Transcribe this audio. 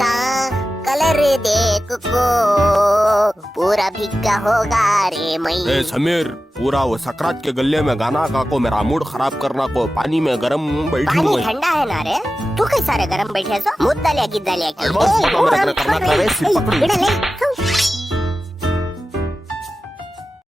इसका कलर देख को पूरा भीगा होगा रे मई। ए समीर, पूरा वो सकरात के गले में गाना का को मेरा मूड खराब करना को पानी में गरम बैठी पानी हूँ। ठंडा है ना रे, तू कैसा रे गरम बैठे सो मुद्दा लिया की एडवांस फोटो मेरे करना था रे, सिर पकड़ी।